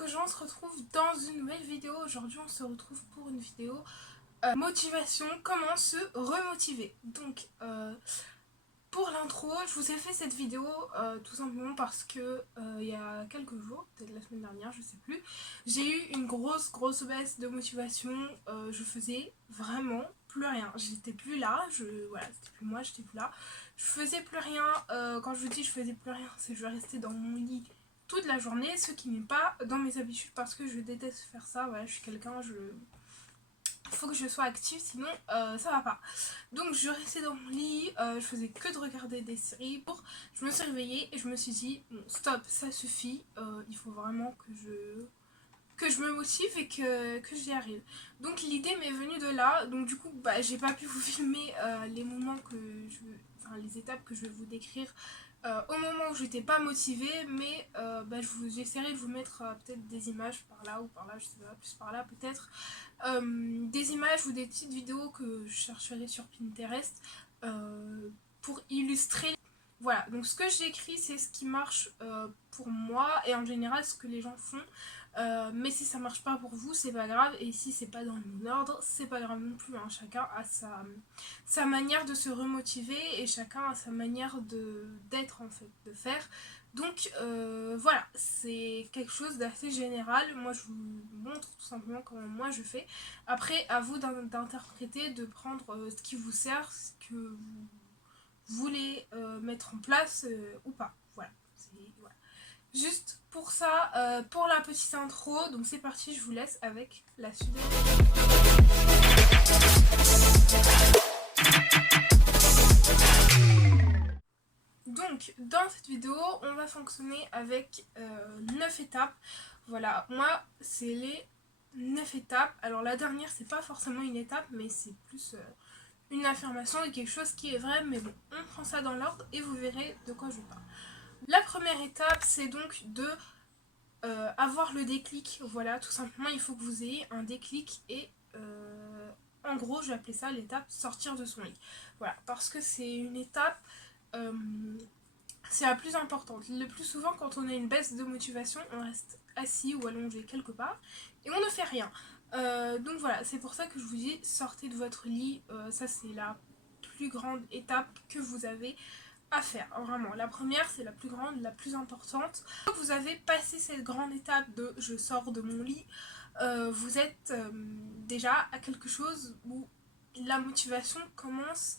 donc aujourd'hui on se retrouve dans une nouvelle vidéo. Aujourd'hui on se retrouve pour une vidéo motivation, comment se remotiver. Donc pour l'intro, je vous ai fait cette vidéo tout simplement parce que il y a quelques jours, peut-être la semaine dernière, je sais plus, j'ai eu une grosse baisse de motivation. Je faisais vraiment plus rien. J'étais plus là, voilà, c'était plus moi, j'étais plus là. Je faisais plus rien. Quand je vous dis je faisais plus rien, c'est que je restais dans mon lit toute la journée, ce qui n'est pas dans mes habitudes parce que je déteste faire ça. Voilà, je suis quelqu'un, faut que je sois active, sinon ça va pas. Donc je restais dans mon lit, je faisais que de regarder des séries. Je me suis réveillée et je me suis dit bon, stop, ça suffit, il faut vraiment que je me motive et que j'y arrive. Donc l'idée m'est venue de là. Donc du coup j'ai pas pu vous filmer les moments enfin les étapes que je vais vous décrire au moment où j'étais pas motivée, mais j'essaierai de vous mettre peut-être des images par là ou par là, je sais pas, plus par là peut-être, des images ou des petites vidéos que je chercherai sur Pinterest pour illustrer. Voilà, donc ce que j'écris c'est ce qui marche pour moi et en général ce que les gens font. Mais si ça marche pas pour vous, c'est pas grave. Et si c'est pas dans mon ordre, c'est pas grave non plus. Hein. Chacun a sa manière de se remotiver et chacun a sa manière d'être en fait, de faire. Donc voilà, c'est quelque chose d'assez général. Moi je vous montre tout simplement comment moi je fais. Après, à vous d'interpréter, de prendre ce qui vous sert, ce que vous voulez mettre en place ou pas. Voilà. Voilà. Juste pour ça, pour la petite intro, donc c'est parti, je vous laisse avec la suite. Donc dans cette vidéo, on va fonctionner avec 9 étapes. Voilà, moi c'est les 9 étapes. Alors la dernière c'est pas forcément une étape, mais c'est plus une affirmation et quelque chose qui est vrai. Mais bon, on prend ça dans l'ordre et vous verrez de quoi je parle. La première étape c'est donc de avoir le déclic. Voilà, tout simplement il faut que vous ayez un déclic et en gros je vais appeler ça l'étape sortir de son lit. Voilà, parce que c'est une étape, c'est la plus importante. Le plus souvent quand on a une baisse de motivation, on reste assis ou allongé quelque part et on ne fait rien. Donc voilà, c'est pour ça que je vous dis sortez de votre lit. Ça c'est la plus grande étape que vous avez à faire, vraiment. La première, c'est la plus grande, la plus importante. Quand vous avez passé cette grande étape de je sors de mon lit, vous êtes déjà à quelque chose où la motivation commence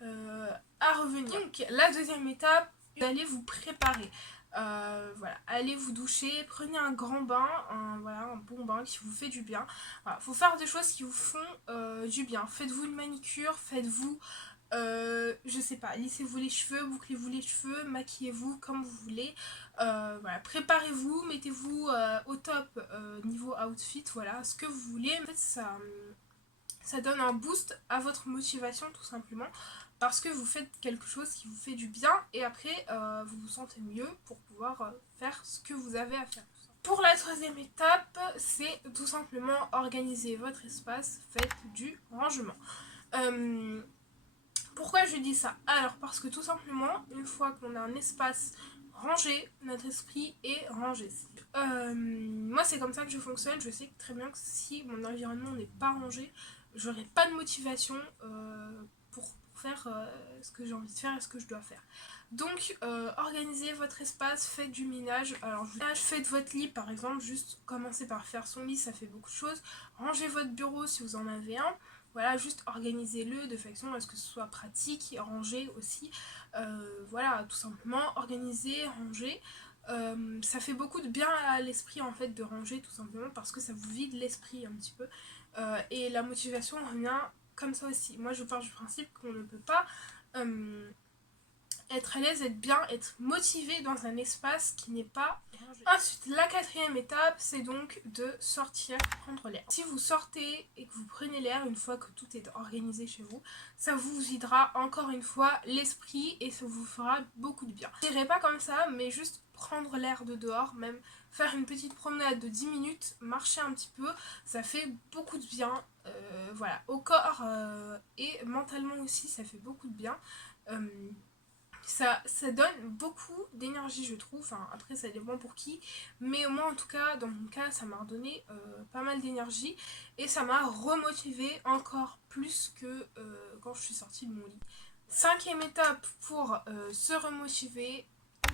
à revenir. Donc la deuxième étape, vous allez vous préparer. Voilà, allez vous doucher, prenez un grand bain, un bon bain qui vous fait du bien. Voilà, faut faire des choses qui vous font du bien. Faites-vous une manicure, faites-vous je sais pas, lissez-vous les cheveux, bouclez-vous les cheveux, maquillez-vous comme vous voulez. Voilà, préparez-vous, mettez-vous au top niveau outfit, voilà, ce que vous voulez. En fait, ça donne un boost à votre motivation tout simplement parce que vous faites quelque chose qui vous fait du bien et après vous vous sentez mieux pour pouvoir faire ce que vous avez à faire. Pour la troisième étape, c'est tout simplement organiser votre espace, faites du rangement. Pourquoi je dis ça? Alors parce que tout simplement, une fois qu'on a un espace rangé, notre esprit est rangé. Moi c'est comme ça que je fonctionne, je sais très bien que si mon environnement n'est pas rangé, j'aurai pas de motivation pour faire ce que j'ai envie de faire et ce que je dois faire. Donc organisez votre espace, faites du ménage. Alors faites votre lit par exemple, juste commencez par faire son lit, ça fait beaucoup de choses. Rangez votre bureau si vous en avez un. Voilà, juste organisez-le de façon à ce que ce soit pratique et rangé aussi. Voilà, tout simplement, organiser, ranger. Ça fait beaucoup de bien à l'esprit en fait de ranger tout simplement parce que ça vous vide l'esprit un petit peu. Et la motivation revient comme ça aussi. Moi je pars du principe qu'on ne peut pas être à l'aise, être bien, être motivé dans un espace qui n'est pas rangé. Ensuite, la quatrième étape, c'est donc de sortir, prendre l'air. Si vous sortez et que vous prenez l'air une fois que tout est organisé chez vous, ça vous videra encore une fois l'esprit et ça vous fera beaucoup de bien. Je dirais pas comme ça, mais juste prendre l'air de dehors, même faire une petite promenade de 10 minutes, marcher un petit peu, ça fait beaucoup de bien. Voilà, au corps et mentalement aussi, ça fait beaucoup de bien. ça donne beaucoup d'énergie, je trouve. Enfin, après, ça dépend pour qui. Mais moi, en tout cas, dans mon cas, ça m'a redonné pas mal d'énergie. Et ça m'a remotivé encore plus que quand je suis sortie de mon lit. Cinquième étape pour se remotiver,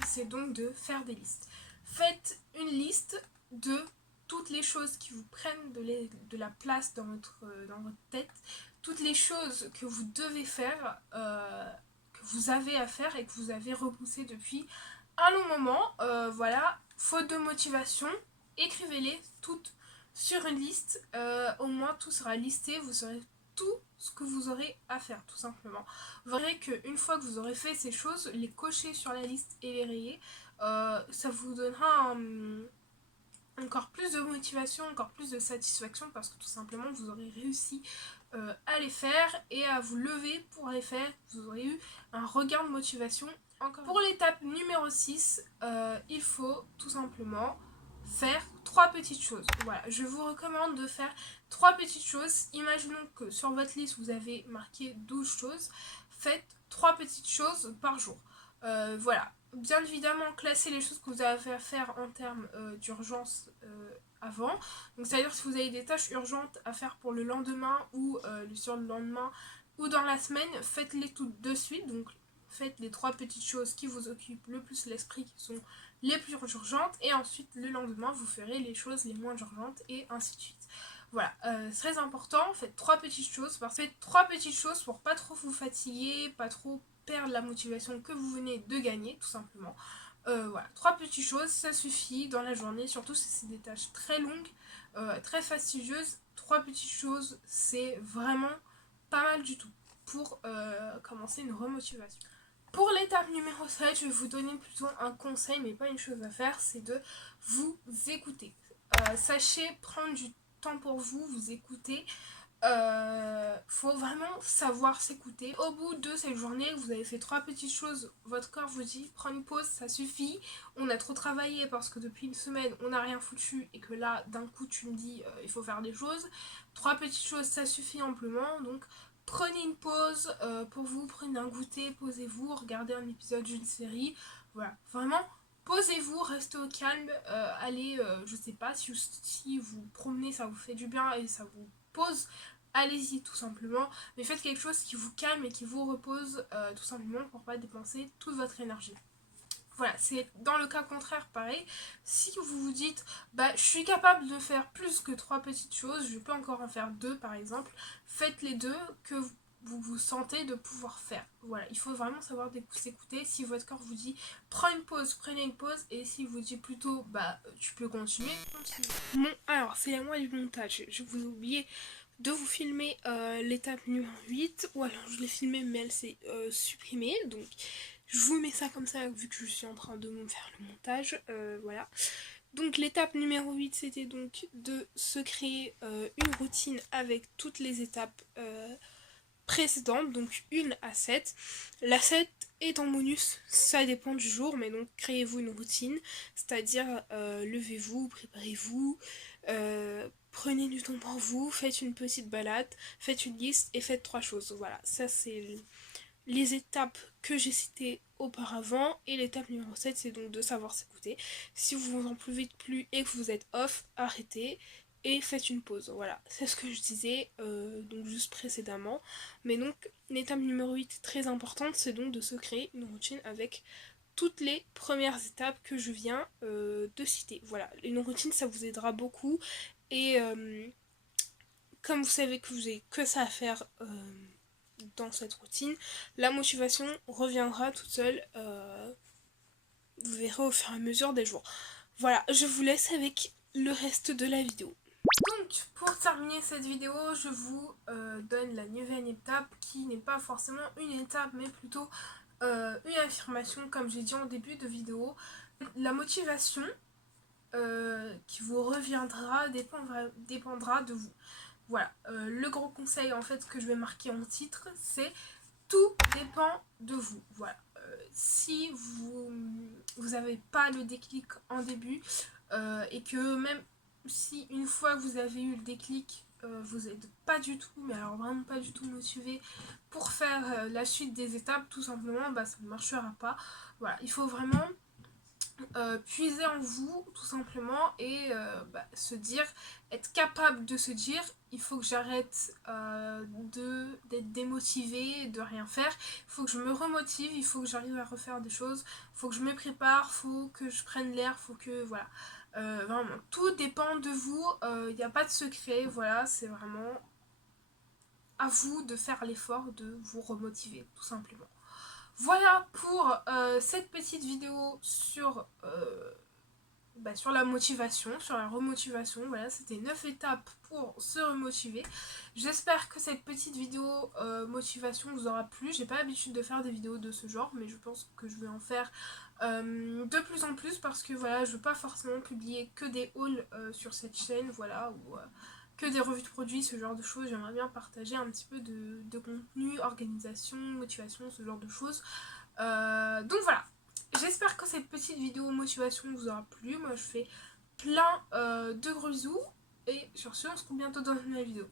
c'est donc de faire des listes. Faites une liste de toutes les choses qui vous prennent de la place dans votre tête, toutes les choses que vous devez faire, que vous avez à faire et que vous avez repoussé depuis un long moment. Voilà, faute de motivation, écrivez-les toutes sur une liste. Au moins tout sera listé, vous saurez tout ce que vous aurez à faire, tout simplement. Vous verrez qu'une fois que vous aurez fait ces choses, les cocher sur la liste et les rayer, ça vous donnera encore plus de motivation, encore plus de satisfaction parce que tout simplement vous aurez réussi à les faire et à vous lever pour les faire. Vous aurez eu un regain de motivation. Encore pour l'étape numéro 6, il faut tout simplement faire 3 petites choses. Voilà, je vous recommande de faire 3 petites choses. Imaginons que sur votre liste vous avez marqué 12 choses. Faites 3 petites choses par jour. Voilà, bien évidemment classer les choses que vous avez à faire en termes d'urgence avant. Donc c'est à dire si vous avez des tâches urgentes à faire pour le lendemain ou le surlendemain ou dans la semaine, faites-les toutes de suite. Donc faites les 3 petites choses qui vous occupent le plus l'esprit, qui sont les plus urgentes, et ensuite le lendemain vous ferez les choses les moins urgentes et ainsi de suite. Voilà, c'est très important, faites 3 petites choses, faites 3 petites choses pour pas trop vous fatiguer, pas trop perdre la motivation que vous venez de gagner, tout simplement. Voilà, 3 petites choses, ça suffit dans la journée, surtout si c'est des tâches très longues, très fastidieuses. 3 petites choses, c'est vraiment pas mal du tout pour commencer une remotivation. Pour l'étape numéro 7, je vais vous donner plutôt un conseil, mais pas une chose à faire, c'est de vous écouter. Sachez prendre du temps pour vous, vous écouter. Faut vraiment savoir s'écouter. Au bout de cette journée, vous avez fait 3 petites choses, votre corps vous dit prends une pause, ça suffit. On a trop travaillé parce que depuis une semaine on n'a rien foutu et que là d'un coup tu me dis il faut faire des choses. 3 petites choses, ça suffit amplement. Donc prenez une pause pour vous, prenez un goûter, posez-vous, regardez un épisode d'une série. Voilà, vraiment. Posez-vous, restez au calme, allez, je sais pas, si vous promenez, ça vous fait du bien et ça vous pose, allez-y tout simplement. Mais faites quelque chose qui vous calme et qui vous repose, tout simplement pour pas dépenser toute votre énergie. Voilà, c'est dans le cas contraire pareil. Si vous vous dites, bah je suis capable de faire plus que 3 petites choses, je peux encore en faire 2 par exemple, faites les 2 que vous vous sentez de pouvoir faire. Voilà, il faut vraiment savoir s'écouter. Si votre corps vous dit prends une pause, prenez une pause, et s'il vous dit plutôt bah tu peux continuer, continuez. Bon, alors c'est à moi du montage. Je vous ai oublié de vous filmer l'étape numéro 8, ou alors je l'ai filmée mais elle s'est supprimée, donc je vous mets ça comme ça vu que je suis en train de me faire le montage, voilà. Donc l'étape numéro 8, c'était donc de se créer une routine avec toutes les étapes précédentes, donc 1 à 7. La 7 est en bonus, ça dépend du jour, mais donc créez-vous une routine, c'est-à-dire levez-vous, préparez-vous, prenez du temps pour vous, faites une petite balade, faites une liste et faites 3 choses. Voilà, ça c'est les étapes que j'ai citées auparavant. Et l'étape numéro 7, c'est donc de savoir s'écouter. Si vous en pouvez plus et que vous êtes off, arrêtez et faites une pause. Voilà, c'est ce que je disais donc juste précédemment. Mais donc l'étape numéro 8 très importante, c'est donc de se créer une routine avec toutes les premières étapes que je viens de citer. Voilà, une routine ça vous aidera beaucoup, et comme vous savez que vous n'avez que ça à faire dans cette routine, la motivation reviendra toute seule, vous verrez au fur et à mesure des jours. Voilà, je vous laisse avec le reste de la vidéo. Donc pour terminer cette vidéo, je vous donne la 9e étape, qui n'est pas forcément une étape mais plutôt une affirmation, comme j'ai dit en début de vidéo. La motivation qui vous reviendra dépendra de vous. Voilà, le gros conseil en fait que je vais marquer en titre, c'est tout dépend de vous. Voilà, si vous n'avez pas le déclic en début et que même si une fois que vous avez eu le déclic, vous êtes pas du tout, mais alors vraiment pas du tout motivé pour faire la suite des étapes, tout simplement, bah, ça ne marchera pas. Voilà, il faut vraiment puiser en vous tout simplement et se dire, être capable de se dire il faut que j'arrête d'être démotivée, de rien faire, il faut que je me remotive, il faut que j'arrive à refaire des choses, il faut que je me prépare, il faut que je prenne l'air, il faut que voilà, vraiment tout dépend de vous, il n'y a pas de secret, voilà, c'est vraiment à vous de faire l'effort de vous remotiver tout simplement. Voilà pour cette petite vidéo sur la motivation, sur la remotivation. Voilà, c'était 9 étapes pour se remotiver. J'espère que cette petite vidéo motivation vous aura plu. J'ai pas l'habitude de faire des vidéos de ce genre, mais je pense que je vais en faire de plus en plus parce que voilà, je veux pas forcément publier que des hauls sur cette chaîne, voilà, ou que des revues de produits, ce genre de choses. J'aimerais bien partager un petit peu de contenu, organisation, motivation, ce genre de choses. Donc voilà, j'espère que cette petite vidéo motivation vous aura plu. Moi je fais plein de gros bisous et sur ce on se retrouve bientôt dans une nouvelle vidéo.